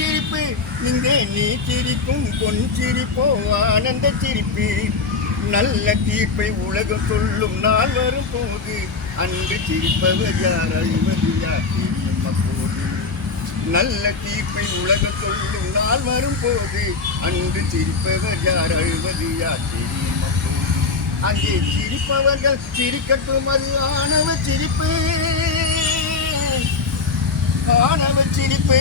சிரிப்பு இங்கே நீ சிரிக்கும் பொன் சிரிப்போ ஆனந்த சிரிப்பு. நல்ல தீர்ப்பை உலகம் சொல்லும் நாள் வரும் போது அன்று சிரிப்பவர் யார், அழிவது யார் தெரியும் அப்போது. நல்ல தீர்ப்பை உலகம் சொல்லும் நாள் வரும் போது அன்று சிரிப்பவர் யார், அழுவது யார் தெரியும் அப்போது. அங்கே சிரிப்பவர்கள் சிரிக்கட்டும், அது ஆணவ சிரிப்பு, ஆணவ சிரிப்பு.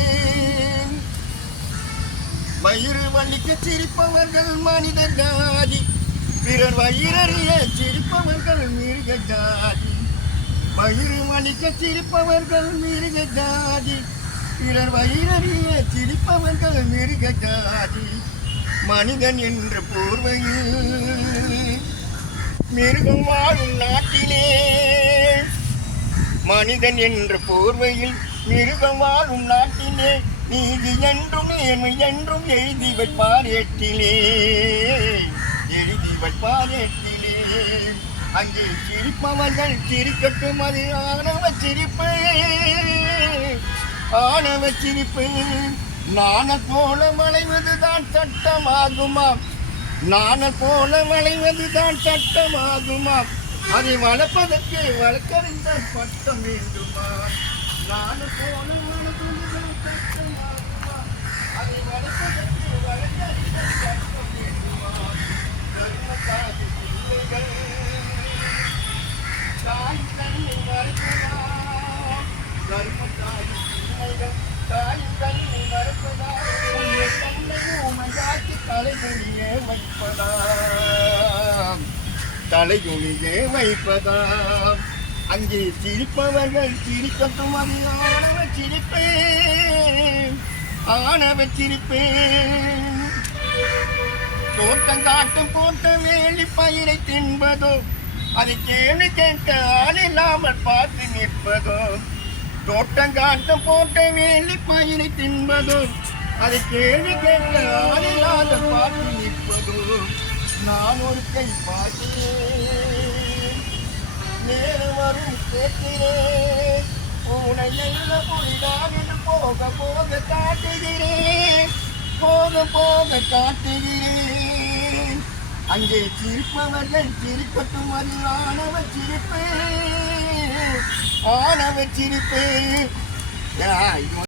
வயிறு வலிக்க சிரிப்பவர்கள் மனித ஜாதி, பிறர் வயிறறிய சிரிப்பவர்கள் மிருக ஜாதி. வயிறு வலிக்க சிரிப்பவர்கள் மிருக ஜாதி, பிறர் வயிறறிய சிரிப்பவர்கள் மிருக ஜாதி. மனிதன் என்ற போர்வையில் மிருகம் வாழும் நாட்டிலே, மனிதன் என்ற போர்வையில் மிருகம் வாழும் நாட்டிலே நீதி என்றும் நேர்மை என்றும் எழுதி வைப்பார் ஏட்டிலே, எழுதி வைப்பார் ஏட்டிலே. அங்கே சிரிப்பவர்கள் சிரிக்கட்டும், அது ஆணவ சிரிப்பு, ஆணவ சிரிப்பு. நாணல் போல மலைவதுதான் சட்டமாகுமா, நாணல் போல மலைவதுதான் சட்டமாகுமா, அதை வளர்ப்பதற்கு வழக்கறிந்த பட்டம் வேண்டுமா. நாணல் போல மலைவதுதான் சட்டமாகுமா, அதை வளர்ப்பதற்கு வழக்கறிந்த பட்டம் வேண்டுமா. தர்மத்தாதி பிள்ளைகள் தாய் தன்னை மறப்பதா, தர்மத்தாதி பிள்ளைகள் தாய் தன்னை மறப்பதா, தன்னை உமையாக்கி தலைகுனிய வைப்பதாம், தலைகுனிய வைப்பதாம். அங்கே சிரிப்பவர்கள் சிரிக்கட்டும், அது ஆணவ சிரிப்பு, ஆணவ சிரிப்பு. தோட்டம் காட்டும் போட்ட வேலி பயிரை தின்பதோ, அதை கேள்வி கேட்க ஆள் இல்லாமல் பார்த்து நிற்பதோ. தோட்டம் காட்டும் போட்ட வேலி பயிரை தின்பதோ, அதை கேள்வி கேட்க ஆள் இல்லாத பார்த்து நிற்பதோ. நான் ஒரு கை பார்க்கிறேன், நேரம் வரும் கேட்கிறேன், உனை நல்ல புரிதான் என்று போக போக காட்டுகிறேன், போக போக காட்டுகிறேன். அங்கே சிரிப்பவர்கள் சிரிக்கட்டும், அது ஆணவ சிரிப்பு, ஆணவ சிரிப்பு.